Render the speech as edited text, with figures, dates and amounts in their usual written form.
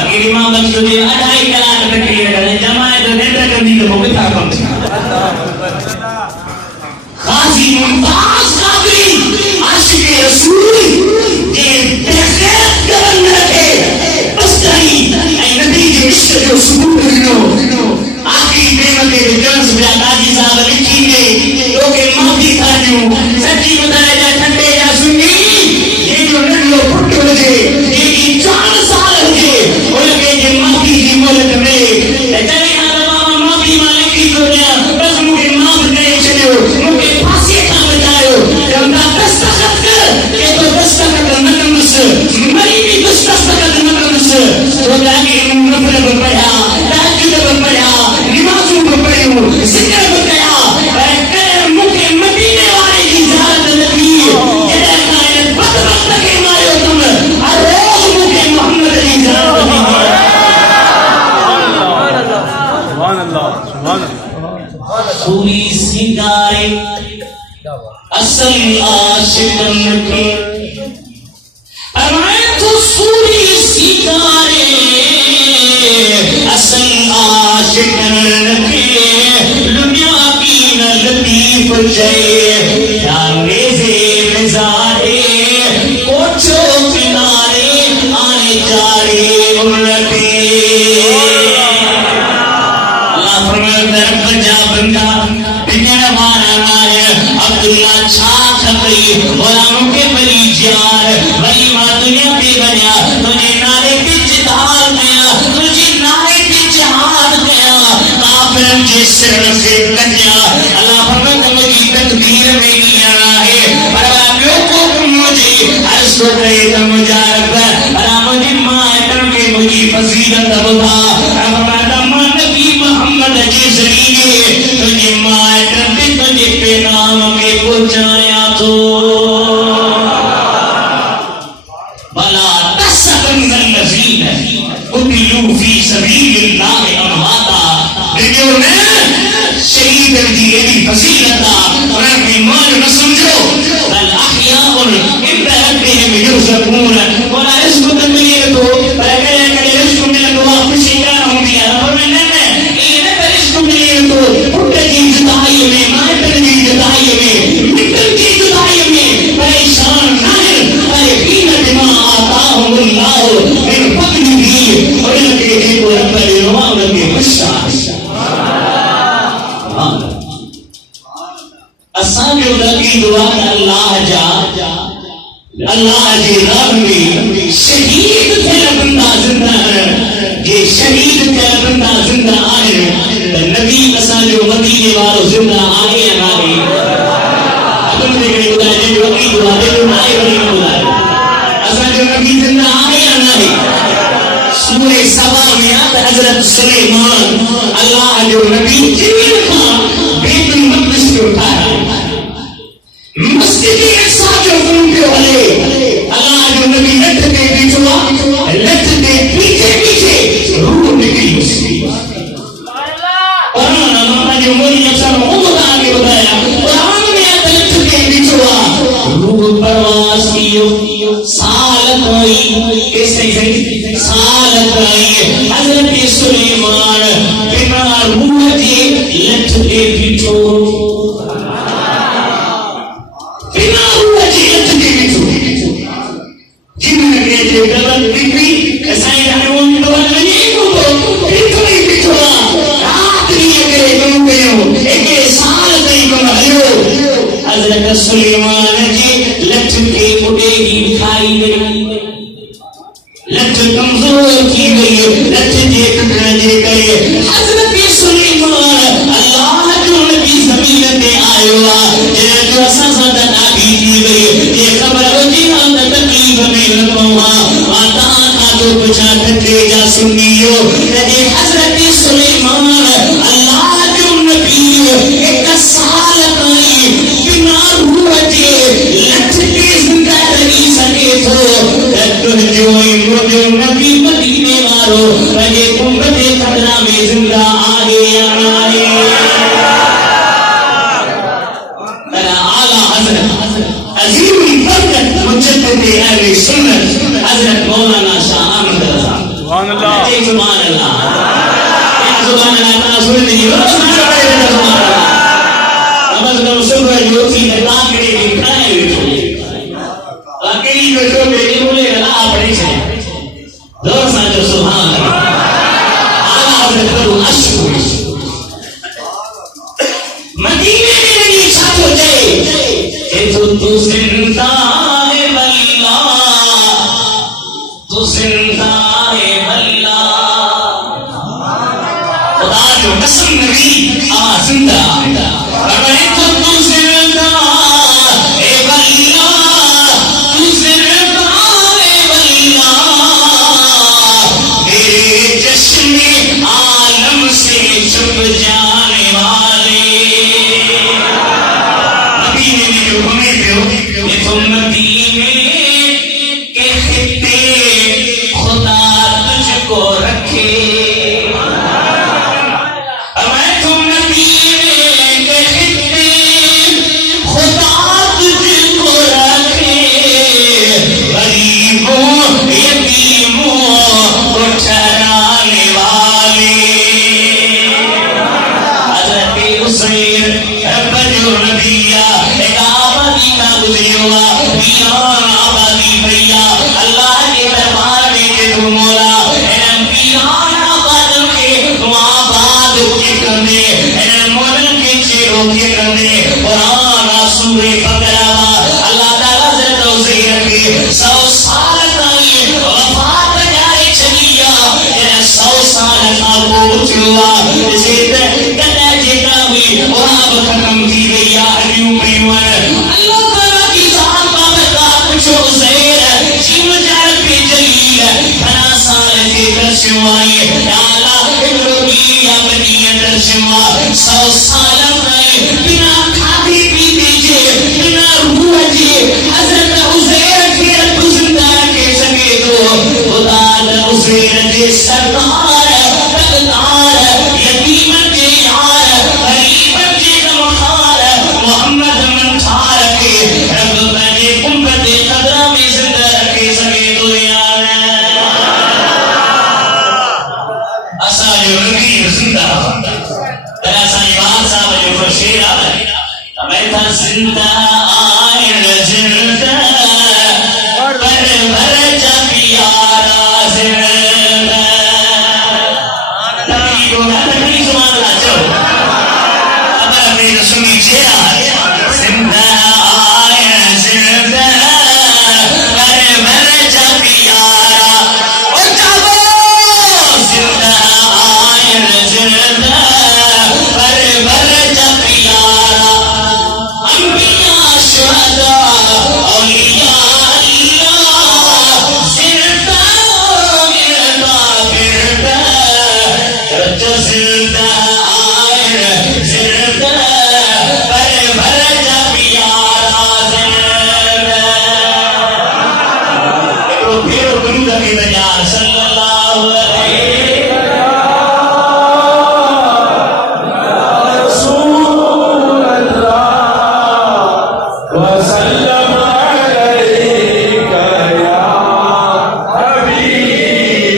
باقی امام بخش جو 2.5 کلام تقریر کرے جماعت جو نیندر کردی تو وہ کتا کم غازی ممتاز قادری عاشق رسول یہ تحقیق کرن رکھے بس کہیں اے نبی جو عشق جو ثبوت کرنو آخری نعمت جنس بلا قاضی صاحب لکھی نے لوگ معافی کھانیوں سچی بتایا جائے ٹھنڈے یا سنی یہ جو نڈلو پھٹ ہو جے یہ کی 4 سال ہو جے وہ لگے کہ معافی کی مولت میں چلے آدھا معافی مالک کی دنیا بس مجھے معاف کرے چلو مجھے پھانسی کا بجائے جب نہ دستخط کر کہ تو دستخط نکمس مری بھی دستخط نکمس تو جاگے نفر بپڑا تحجد بپڑا نمازوں بپڑیوں ذکر بپڑا کر مجھے مدینے والے کی زیارت لگی جڑا کائنات بدبخت کے مارے تم ہر روز مجھے محمد کی زیارت لگی سبحان اللہ سبحان اللہ سوری سنگارے اصل عاشقن کے فرمائے تو سوری سنگارے اصل عاشقن کے دنیا کی نہ لطیف جائے جانے سے مزارے کوچو کنارے آنے جارے امرتے اللہ فرمائے رب جا بندہ دنیا مانا ہے عبداللہ چھاک کئی غلاموں کے بری جار بری ماں دنیا پہ بنیا تجھے نارے بچ دھال گیا تجھے نارے بچ ہاتھ گیا کافرن جس سر سے کنیا اللہ فرمائے مجھے تدبیر میں نہیں آنا ہے فرمائے کو مجھے عرض کو کہے تو مجارب فرمائے ماں کرم کے مجھے فضیلت بتا فرمائے نبی محمد کے ذریعے تجھے ماں کرم کے تجھے پیغام کے پہنچایا تو بلا تحسبن الذین قتلوا فی سبیل اللہ امواتا دیکھو میں شہید کی فضیلت اور ایمان نہ سمجھو بل احیاء عند ربهم یرزقون ولا رزق ملے تو اگر کہ رزق ملے تو خوشی کا ہوں گیا اور میں یہ رزق ملے تو پھٹ کی جدائی میں ماں کی جدائی میں مٹن کی جدائی میں پریشان نہ ہے بین بما آتاهم اللہ من فضله اور ان کے رب العالمین کے خوشا اسان جو لگی دعا اللہ جا اللہ جی رب میں شہید تھے بندہ زندہ ہے یہ شہید تھے بندہ زندہ ہے نبی اسان جو مدینے والو زندہ آئے ہمارے اپن دیکھنے خدا جی جو کی دعا دے تو آئے بنی خدا اسان جو نبی زندہ آئے ہمارے سورہ سبا میں آتا حضرت سلیمان اللہ جو نبی جبیل خان بیت المقدس کے اٹھایا مسجد اقصی جو گھومتے والے اللہ جو نبی لٹ کے پیچھوا لٹ کے پیچھے روح نکلی اس کی قرآن اللہ جو مولی اکثر محمد آگے بتایا قرآن میں آتا لٹ کے پیچھوا روح پرواز کیو سالت آئی اس طرح سالت آئی حضرت سلیمان بنا روح جی لٹ کے پیچھو سلیمان جی لٹ کے اڑے ہی کھائی گئی لٹ کمزور کی گئی لٹ جے ٹکڑے دے گئے حضرت سلیمان اللہ جو نبی زمین پہ آئے ہوا جنہیں جو سزا نبی دی گئی یہ خبر ہوتی ہم تکلیف میں لگوا آتا کا تو بچا ٹھٹے جا سنیو کہ حضرت سلیمان اللہ جو نبی ایک سال کئی بیمار ہوا جے لٹ کے زندہ رہی سکے تو جو جو نبی مدینے والو رہے گنبد خضرا میں زندہ آگے آئے اعلیٰ حضرت عظیم برکت مجدد اہل سنت حضرت مولانا شاہ احمد رضا سبحان اللہ سبحان اللہ سبحان اللہ سن لیجیے سبحان اللہ نماز کا صبح جو تھی اللہ کے لیے کھائے ہوئے واقعی جو تو میری بولے اللہ پڑھی سے دور ساتھ سبحان اللہ اعلیٰ حضرت اشکر مدینے میں نبی ساتھ ہوتے کہ تو زندہ ہے واللہ تو زندہ ہے واللہ خدا جو قسم نبی زندہ ہے تو زندہ ہے واللہ تو زندہ ہے واللہ میرے جشن عالم سے چھپ جانے والے نبی نے جو ہمیں دو کہ تم مدینے کے خطے خدا تجھ کو رکھے زندہ آئے